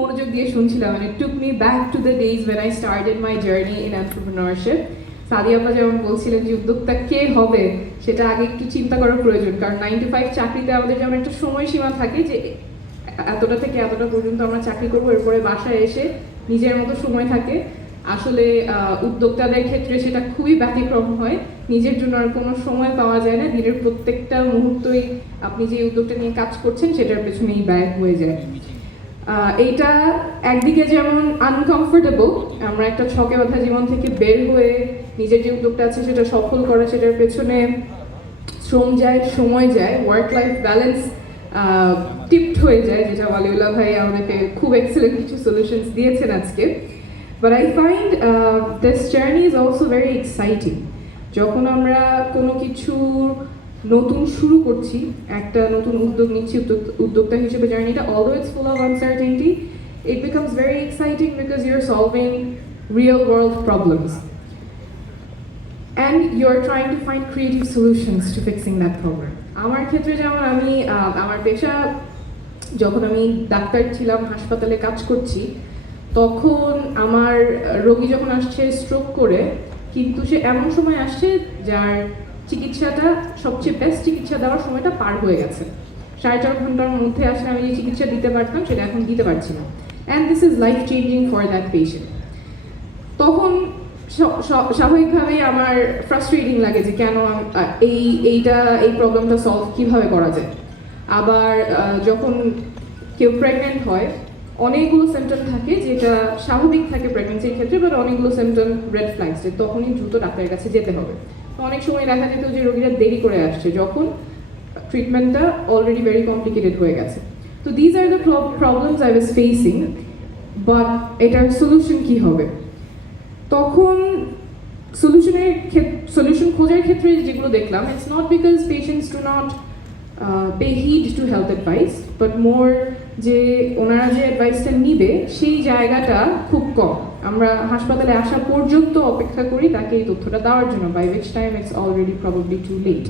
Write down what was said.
মনোযোগ দিয়ে শুনছিলাম, and it took me back to the days when I started my journey in entrepreneurship. Sadia আপা যেমন বলছিলেন যে উদ্যোক্তা কে হবে সেটা আগে একটু চিন্তা করার প্রয়োজন, কারণ 9 to 5 চাকরিতে আমাদের যেমন একটা সময়সীমা থাকে যে এতটা থেকে এতটা পর্যন্ত আমরা চাকরি করবো, এরপরে বাসায় এসে নিজের মতো সময় থাকে। আসলে উদ্যোক্তাদের ক্ষেত্রে সেটা খুবই ব্যতিক্রম হয়, নিজের জন্য আর কোনো সময় পাওয়া যায় না, দিনের প্রত্যেকটা মুহূর্তই আপনি যে উদ্যোগটা নিয়ে কাজ করছেন সেটার পেছনেই ব্যয় হয়ে যায়। এইটা একদিকে যেমন আনকমফোর্টেবল, আমরা একটা ছকে বাঁধা জীবন থেকে বের হয়ে নিজের যে উদ্যোগটা আছে সেটা সফল করা, সেটার পেছনে শ্রম যায়, সময় যায়, ওয়ার্ক লাইফ ব্যালেন্স টিপড হয়ে যায়, যেটা ওয়ালিউল্লাহ ভাই আমাদেরকে খুব এক্সেলেন্ট কিছু সলিউশনস দিয়েছেন আজকে। But I find this journey is also very exciting. যখন আমরা কোনো কিছু নতুন শুরু করছি, একটা নতুন উদ্যোগ নিচ্ছি উদ্যোক্তা হিসেবে, জার্নিটা although it's full of uncertainty, it becomes very exciting because you are solving real world problems and you're trying to find creative solutions to fixing that problem. আমার ক্ষেত্রে যেমন আমি আমার পেশা, যখন আমি ডাক্তার ছিলাম, হাসপাতালে কাজ করছি, তখন আমার রোগী যখন আসছে স্ট্রোক করে, কিন্তু সে এমন সময় আসছে যার চিকিৎসাটা সবচেয়ে বেস্ট চিকিৎসা দেওয়ার সময়টা পার হয়ে গেছে। 4.5 ঘন্টার মধ্যে আসলে আমি যে চিকিৎসা দিতে পারতাম সেটা এখন দিতে পারছি না, and this is life changing for that patient. তখন স্বাভাবিকভাবেই আমার ফ্রাস্ট্রেটিং লাগে যে কেন এই প্রবলেমটা সলভ কীভাবে করা যায়। আবার যখন কেউ প্রেগনেন্ট হয়, অনেকগুলো সিমটম থাকে যেটা স্বাভাবিক থাকে প্রেগনেন্সির ক্ষেত্রে, বাট অনেকগুলো সিমটম রেড ফ্ল্যাগস, যে তখনই দ্রুত ডাক্তারের কাছে যেতে হবে। তো অনেক সময় দেখা যেত যে রোগীরা দেরি করে আসছে যখন ট্রিটমেন্টটা অলরেডি ভেরি কমপ্লিকেটেড হয়ে গেছে। তো these are the problems I was facing, but এটার সলিউশন কী হবে? তখন সলিউশন খোঁজার ক্ষেত্রে যেগুলো দেখলাম, it's not because patients do not pay heed to health advice, but more যে ওনারা যে অ্যাডভাইসটা নিবে সেই জায়গাটা খুব কম। আমরা হাসপাতালে আসা পর্যন্ত অপেক্ষা করি তাকে এই তথ্যটা দেওয়ার জন্য, by which time it's already probably too late.